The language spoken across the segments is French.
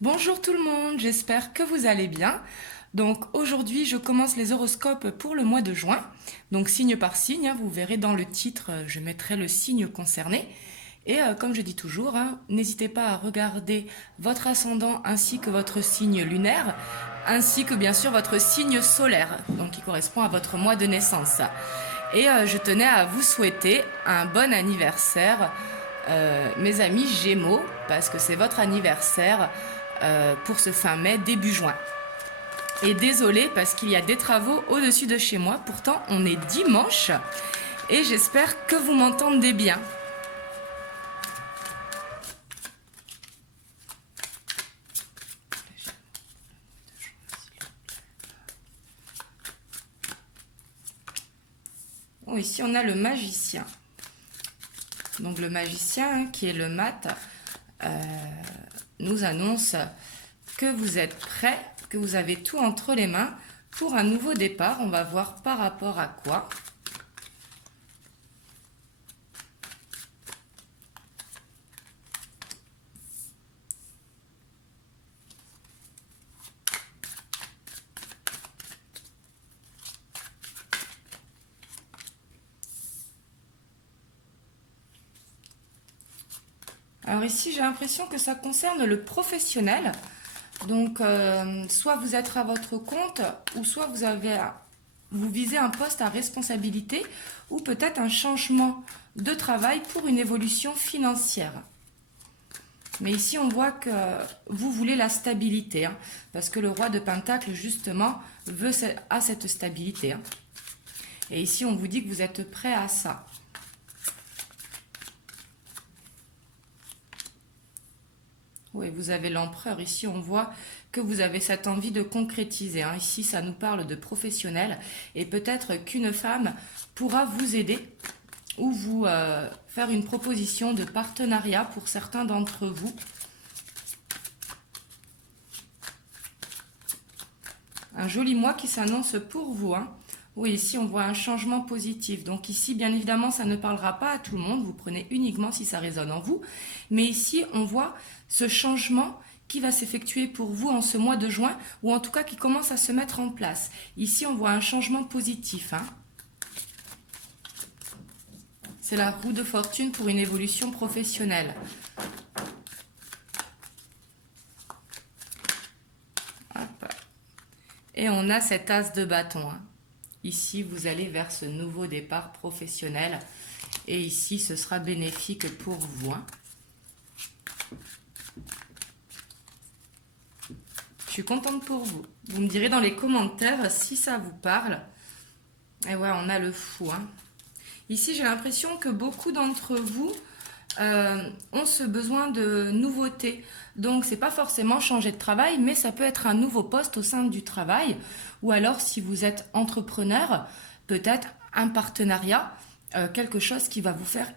Bonjour tout le monde, j'espère que vous allez bien. Donc aujourd'hui, je commence les horoscopes pour le mois de juin. Donc signe par signe, vous verrez dans le titre, je mettrai le signe concerné. Et comme je dis toujours, n'hésitez pas à regarder votre ascendant ainsi que votre signe lunaire, ainsi que bien sûr votre signe solaire, donc qui correspond à votre mois de naissance. Et je tenais à vous souhaiter un bon anniversaire, mes amis Gémeaux, parce que c'est votre anniversaire pour ce fin mai, début juin. Et désolé parce qu'il y a des travaux au-dessus de chez moi, pourtant on est dimanche et j'espère que vous m'entendez bien. Oh, ici on a le magicien. Donc le magicien qui est le mat nous annonce que vous êtes prêts, que vous avez tout entre les mains pour un nouveau départ. On va voir par rapport à quoi. Alors ici, j'ai l'impression que ça concerne le professionnel. Donc, soit vous êtes à votre compte, ou soit vous visez un poste à responsabilité, ou peut-être un changement de travail pour une évolution financière. Mais ici, on voit que vous voulez la stabilité, parce que le roi de Pentacle, justement, a cette stabilité. Et ici, on vous dit que vous êtes prêt à ça. Oui, vous avez l'empereur. Ici, on voit que vous avez cette envie de concrétiser. Ici, ça nous parle de professionnel. Et peut-être qu'une femme pourra vous aider ou vous faire une proposition de partenariat pour certains d'entre vous. Un joli mois qui s'annonce pour vous. Oui, ici, on voit un changement positif. Donc ici, bien évidemment, ça ne parlera pas à tout le monde. Vous prenez uniquement si ça résonne en vous. Mais ici, on voit ce changement qui va s'effectuer pour vous en ce mois de juin, ou en tout cas qui commence à se mettre en place. Ici, on voit un changement positif. C'est la roue de fortune pour une évolution professionnelle. Hop. Et on a cet as de bâton. Ici, vous allez vers ce nouveau départ professionnel. Et ici, ce sera bénéfique pour vous. Je suis contente pour vous. Vous me direz dans les commentaires si ça vous parle. Et voilà, on a le fou. Ici, j'ai l'impression que beaucoup d'entre vous ont ce besoin de nouveauté. Donc, c'est pas forcément changer de travail, mais ça peut être un nouveau poste au sein du travail. Ou alors, si vous êtes entrepreneur, peut-être un partenariat, quelque chose qui va vous faire,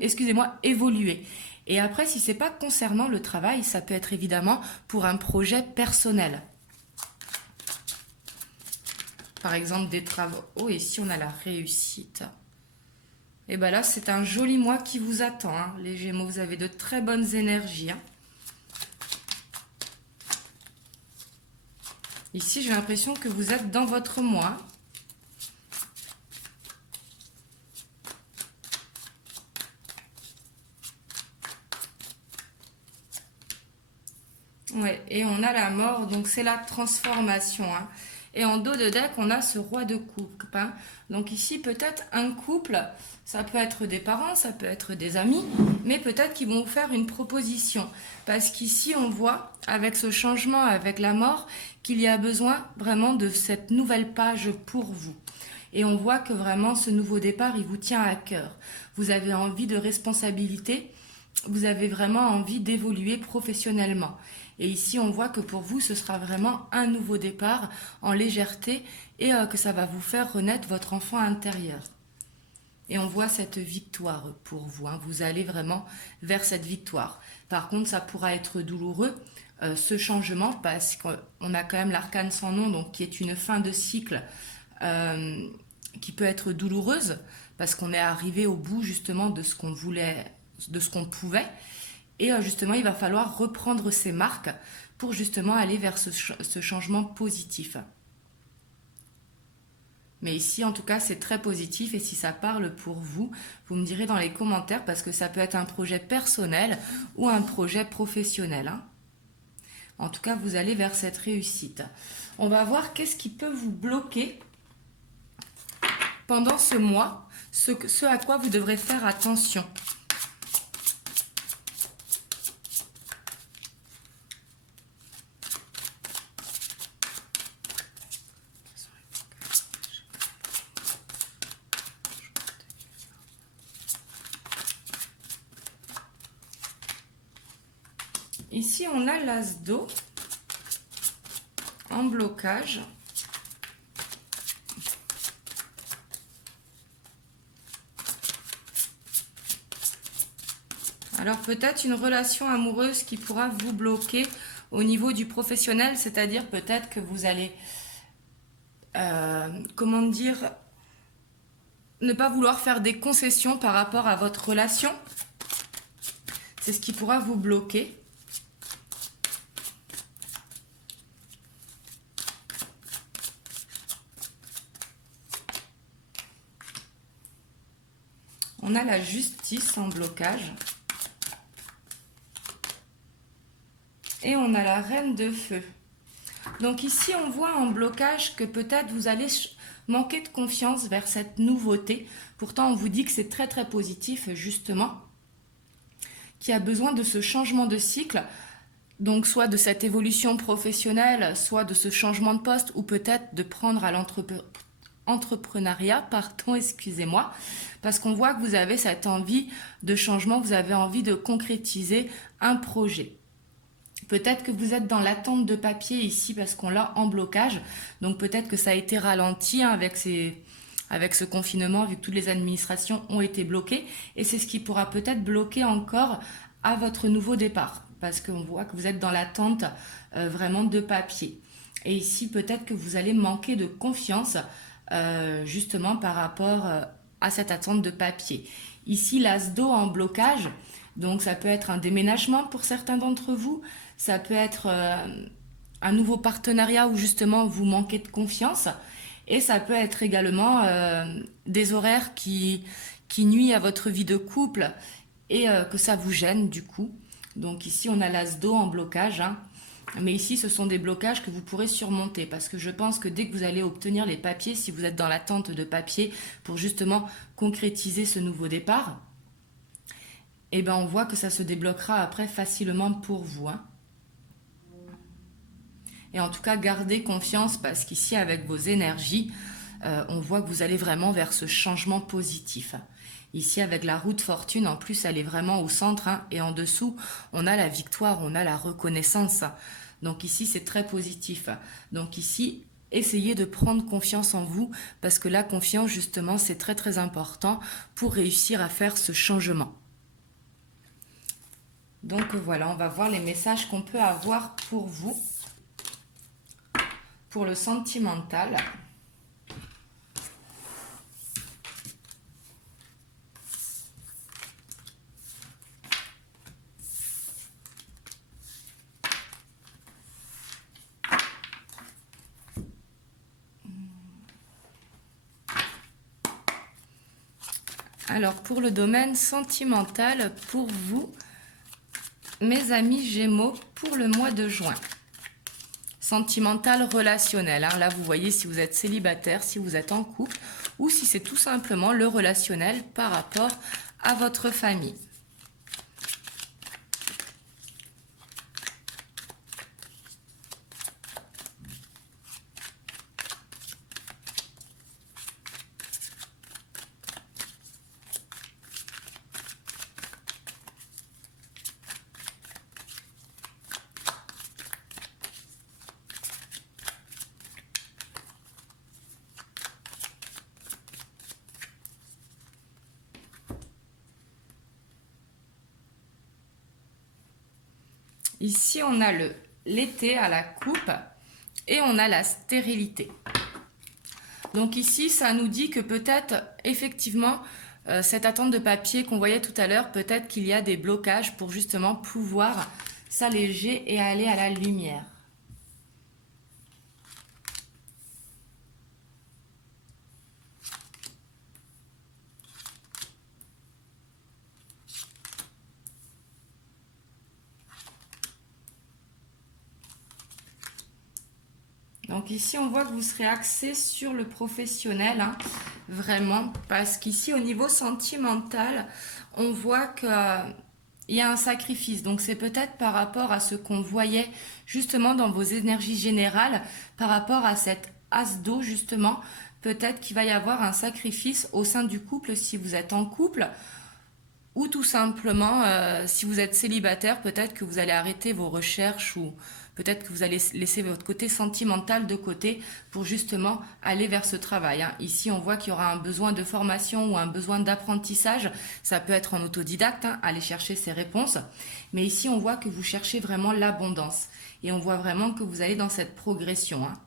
excusez-moi, évoluer. Et après, si c'est pas concernant le travail, ça peut être évidemment pour un projet personnel. Par exemple, des travaux. Oh, ici, on a la réussite. Et bien là, c'est un joli mois qui vous attend. Les Gémeaux, vous avez de très bonnes énergies. Ici, j'ai l'impression que vous êtes dans votre mois. Ouais, et on a la mort, donc c'est la transformation. Et en dos de deck, on a ce roi de coupe. Donc ici, peut-être un couple, ça peut être des parents, ça peut être des amis, mais peut-être qu'ils vont vous faire une proposition. Parce qu'ici, on voit, avec ce changement, avec la mort, qu'il y a besoin vraiment de cette nouvelle page pour vous. Et on voit que vraiment, ce nouveau départ, il vous tient à cœur. Vous avez envie de responsabilité, vous avez vraiment envie d'évoluer professionnellement. Et ici, on voit que pour vous, ce sera vraiment un nouveau départ en légèreté et que ça va vous faire renaître votre enfant intérieur. Et on voit cette victoire pour vous. Vous allez vraiment vers cette victoire. Par contre, ça pourra être douloureux, ce changement, parce qu'on a quand même l'arcane sans nom, donc qui est une fin de cycle qui peut être douloureuse, parce qu'on est arrivé au bout justement de ce qu'on voulait, de ce qu'on pouvait. Et justement, il va falloir reprendre ses marques pour justement aller vers ce changement positif. Mais ici, en tout cas, c'est très positif et si ça parle pour vous, vous me direz dans les commentaires parce que ça peut être un projet personnel ou un projet professionnel. Hein. En tout cas, vous allez vers cette réussite. On va voir qu'est-ce qui peut vous bloquer pendant ce mois, ce à quoi vous devrez faire attention. Ici, on a l'as d'eau en blocage. Alors peut-être une relation amoureuse qui pourra vous bloquer au niveau du professionnel, c'est-à-dire peut-être que vous allez, comment dire, ne pas vouloir faire des concessions par rapport à votre relation. C'est ce qui pourra vous bloquer. On a la justice en blocage. Et on a la reine de feu. Donc ici, on voit en blocage que peut-être vous allez manquer de confiance vers cette nouveauté. Pourtant, on vous dit que c'est très très positif, justement, qui a besoin de ce changement de cycle. Donc soit de cette évolution professionnelle, soit de ce changement de poste, ou peut-être de prendre à l'entrepreneuriat, pardon, excusez-moi, parce qu'on voit que vous avez cette envie de changement, vous avez envie de concrétiser un projet. Peut-être que vous êtes dans l'attente de papier ici parce qu'on l'a en blocage. Donc peut-être que ça a été ralenti avec ce confinement vu que toutes les administrations ont été bloquées. Et c'est ce qui pourra peut-être bloquer encore à votre nouveau départ. Parce qu'on voit que vous êtes dans l'attente vraiment de papier. Et ici peut-être que vous allez manquer de confiance justement par rapport à cette attente de papier. Ici l'as d'eau en blocage. Donc ça peut être un déménagement pour certains d'entre vous. Ça peut être un nouveau partenariat où justement vous manquez de confiance. Et ça peut être également des horaires qui nuisent à votre vie de couple et que ça vous gêne du coup. Donc ici on a l'as d'eau en blocage. Hein. Mais ici ce sont des blocages que vous pourrez surmonter. Parce que je pense que dès que vous allez obtenir les papiers, si vous êtes dans l'attente de papiers pour justement concrétiser ce nouveau départ, et ben on voit que ça se débloquera après facilement pour vous. Hein. Et en tout cas, gardez confiance parce qu'ici, avec vos énergies, on voit que vous allez vraiment vers ce changement positif. Ici, avec la roue de fortune, en plus, elle est vraiment au centre. Hein, et en dessous, on a la victoire, on a la reconnaissance. Donc ici, c'est très positif. Donc ici, essayez de prendre confiance en vous parce que la confiance, justement, c'est très très important pour réussir à faire ce changement. Donc voilà, on va voir les messages qu'on peut avoir pour vous. Pour le sentimental. Alors pour le domaine sentimental, pour vous, mes amis Gémeaux, pour le mois de juin. Sentimental relationnel. Hein. Là, vous voyez si vous êtes célibataire, si vous êtes en couple ou si c'est tout simplement le relationnel par rapport à votre famille. Ici, on a l'été à la coupe et on a la stérilité. Donc ici, ça nous dit que peut-être, effectivement, cette attente de papier qu'on voyait tout à l'heure, peut-être qu'il y a des blocages pour justement pouvoir s'alléger et aller à la lumière. Donc ici, on voit que vous serez axé sur le professionnel, hein, vraiment, parce qu'ici, au niveau sentimental, on voit qu'il y a un sacrifice. Donc c'est peut-être par rapport à ce qu'on voyait justement dans vos énergies générales, par rapport à cette as d'eau justement, peut-être qu'il va y avoir un sacrifice au sein du couple si vous êtes en couple, ou tout simplement, si vous êtes célibataire, peut-être que vous allez arrêter vos recherches ou peut-être que vous allez laisser votre côté sentimental de côté pour justement aller vers ce travail, hein. Ici, on voit qu'il y aura un besoin de formation ou un besoin d'apprentissage. Ça peut être en autodidacte, hein, aller chercher ses réponses. Mais ici, on voit que vous cherchez vraiment l'abondance. Et on voit vraiment que vous allez dans cette progression, hein.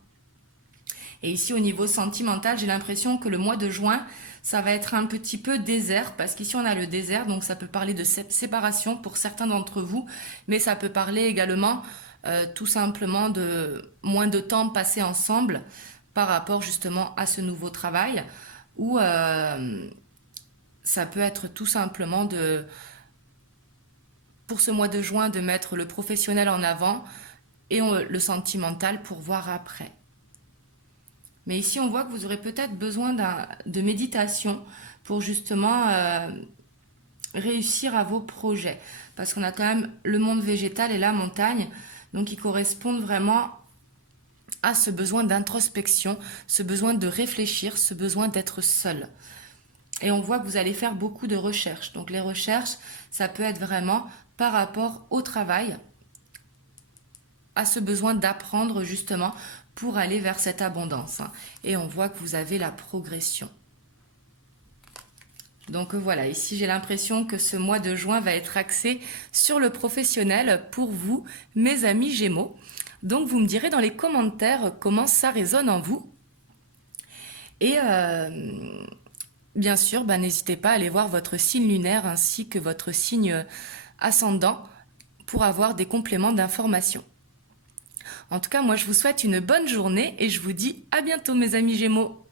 Et ici, au niveau sentimental, j'ai l'impression que le mois de juin, ça va être un petit peu désert, parce qu'ici, on a le désert, donc ça peut parler de séparation pour certains d'entre vous, mais ça peut parler également tout simplement de moins de temps passé ensemble par rapport justement à ce nouveau travail, ou ça peut être tout simplement pour ce mois de juin, de mettre le professionnel en avant et le sentimental pour voir après. Mais ici, on voit que vous aurez peut-être besoin de méditation pour justement réussir à vos projets. Parce qu'on a quand même le monde végétal et la montagne, donc ils correspondent vraiment à ce besoin d'introspection, ce besoin de réfléchir, ce besoin d'être seul. Et on voit que vous allez faire beaucoup de recherches. Donc les recherches, ça peut être vraiment par rapport au travail, à ce besoin d'apprendre justement pour aller vers cette abondance. Et on voit que vous avez la progression. Donc voilà, ici j'ai l'impression que ce mois de juin va être axé sur le professionnel pour vous, mes amis Gémeaux. Donc vous me direz dans les commentaires comment ça résonne en vous. Et bien sûr, n'hésitez pas à aller voir votre signe lunaire ainsi que votre signe ascendant pour avoir des compléments d'information. En tout cas, moi je vous souhaite une bonne journée et je vous dis à bientôt mes amis Gémeaux.